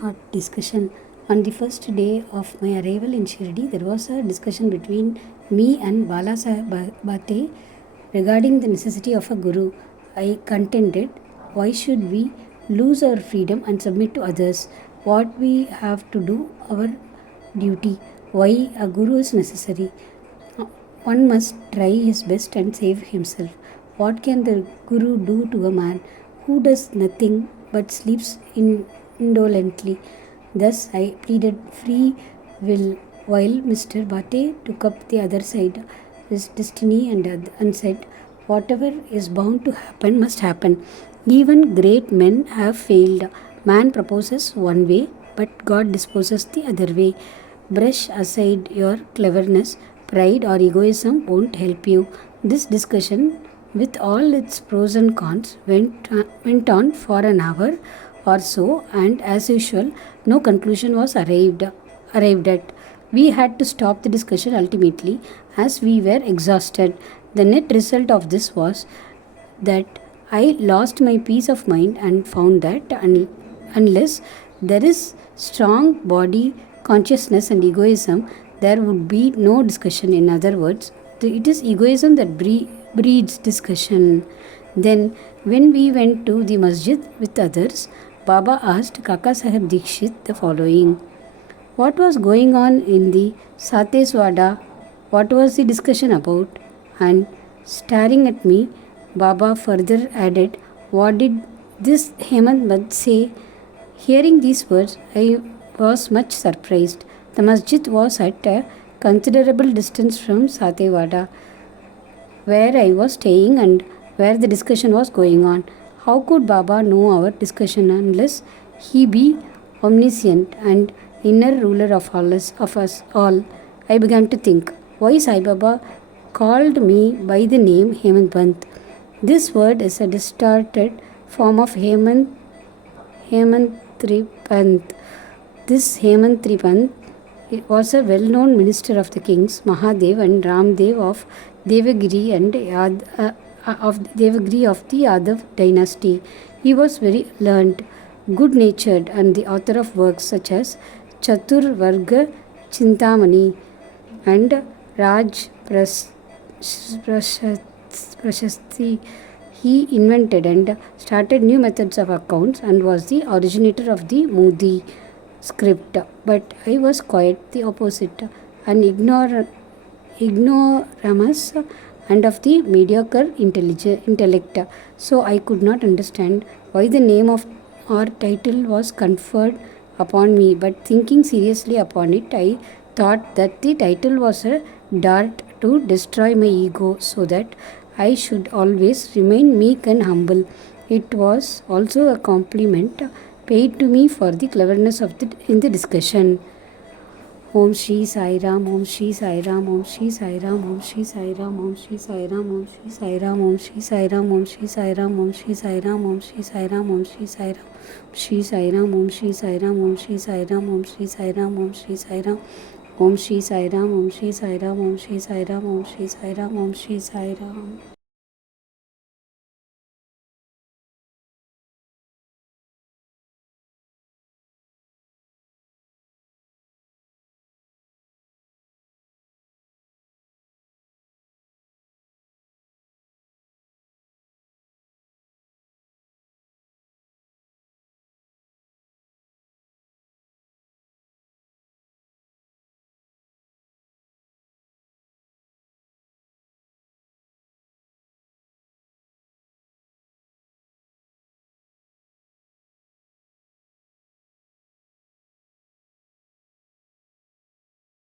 hot discussion. On the first day of my arrival in Shirdi, there was a discussion between me and Bala Sahib Bate regarding the necessity of a guru. I contended, why should we lose our freedom and submit to others? What we have to do, our duty. Why a guru is necessary? One must try his best and save himself. What can the guru do to a man who does nothing but sleeps indolently? Thus I pleaded free will while Mr. Bate took up the other side, his destiny, and said, whatever is bound to happen must happen. Even great men have failed. Man proposes one way, but God disposes the other way. Brush aside your cleverness, pride, or egoism won't help you. This discussion, with all its pros and cons, went on for an hour or so, and as usual, no conclusion was arrived at. We had to stop the discussion ultimately as we were exhausted. The net result of this was that I lost my peace of mind and found that unless there is strong body consciousness and egoism, there would be no discussion. In other words, it is egoism that breeds discussion. Then, when we went to the masjid with others, Baba asked Kaka Sahib Dikshit the following: what was going on in the Sateswada? What was the discussion about? And staring at me, Baba further added, what did this Hemant Bad say? Hearing these words, I was much surprised. The masjid was at a considerable distance from Satewada, where I was staying and where the discussion was going on. How could Baba know our discussion unless he be omniscient and inner ruler of us all? I began to think, why Sai Baba called me by the name Hemant Pant? This word is a distorted form of Hemantripant. This Hemantripant was a well-known minister of the kings Mahadev and Ramdev of Devagiri of the Yadav dynasty. He was very learned, good-natured, and the author of works such as Chaturvarga Chintamani and Raj Prashasti. He invented and started new methods of accounts and was the originator of the Modi script. But I was quite the opposite, an ignoramus and of the mediocre intellect. So I could not understand why the name of or title was conferred upon me. But thinking seriously upon it, I thought that the title was a dart to destroy my ego so that I should always remain meek and humble. It was also a compliment paid to me for the cleverness in the discussion. Om Shri Sai Ram, Om Shri Sai Ram, Om Shri Sai Ram, Om Shri Sai Ram, Om Shri Sai Ram, Om Shri Sai Ram, Om Shri Sai Ram, Om Shri Sai Ram, Om Shri Sai Ram, Om Shri Sai Ram, Om Shri Sai Ram, Shri Sai Ram, Om Shri Sai Ram, Om Shri Sai Ram, Om Shri Sai Ram, Om Shri Sai Ram, Om Shri Sai Ram, Om Shri Sai Ram, Om Shri Sai Ram, Om Shri Sai Ram, Om Shri Sai Ram.